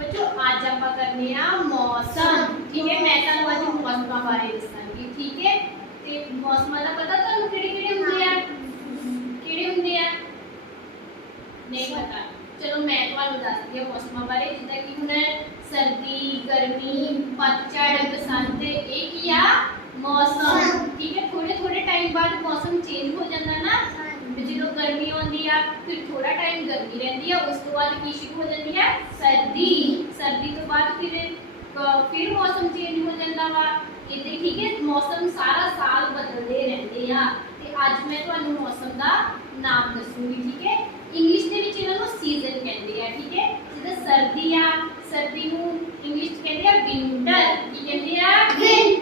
बच्चों आज आप करने आ मौसम। ठीक है, मैं ਤੁਹਾਨੂੰ ਅੱਜ ਮੌਸਮਾਂ ਬਾਰੇ ਦੱਸਾਂਗੀ। ठीक है, ਤੇ ਮੌਸਮਾਂ ਦਾ ਪਤਾ ਤੁਹਾਨੂੰ ਕਿਹੜੇ-ਕਿਹੜੇ ਹੁੰਦੇ ਆ? ਕਿਹੜੇ ਹੁੰਦੇ ਆ? ਨਹੀਂ ਪਤਾ। ਚਲੋ ਮੈਂ ਤੁਹਾਨੂੰ ਦੱਸਦੀ ਹਾਂ ਮੌਸਮਾਂ ਬਾਰੇ। ਜਿੱਦਾਂ ਕਿ ਹੁਣ ਸਰਦੀ, ਗਰਮੀ, ਪਤਝੜ, ਬਸੰਤ, ਇਹ ਕੀ ਆ? मौसम। ठीक है, थोड़े थोड़े टाइम बाद मौसम चेंज हो जाता ना। जो गर्मी आती है फिर थोड़ा टाइम गर्मी रहती है, उस तो बाद की शुरू हो जाती है सर्दी। सर्दी तो बाद फिर मौसम चेंज हो जाता वा इतने। ठीक है, मौसम सारा साल बदलते रहते हैं। ते आज मैं तुहानू मौसम का नाम दसूंगी। ठीक है, इंग्लिश दे विच इन्हां नूं सीजन कहते हैं। ठीक है, जिद्दां सर्दी आ, सर्दी नूं इंग्लिश कहते हैं विंटर। की कहते हैं?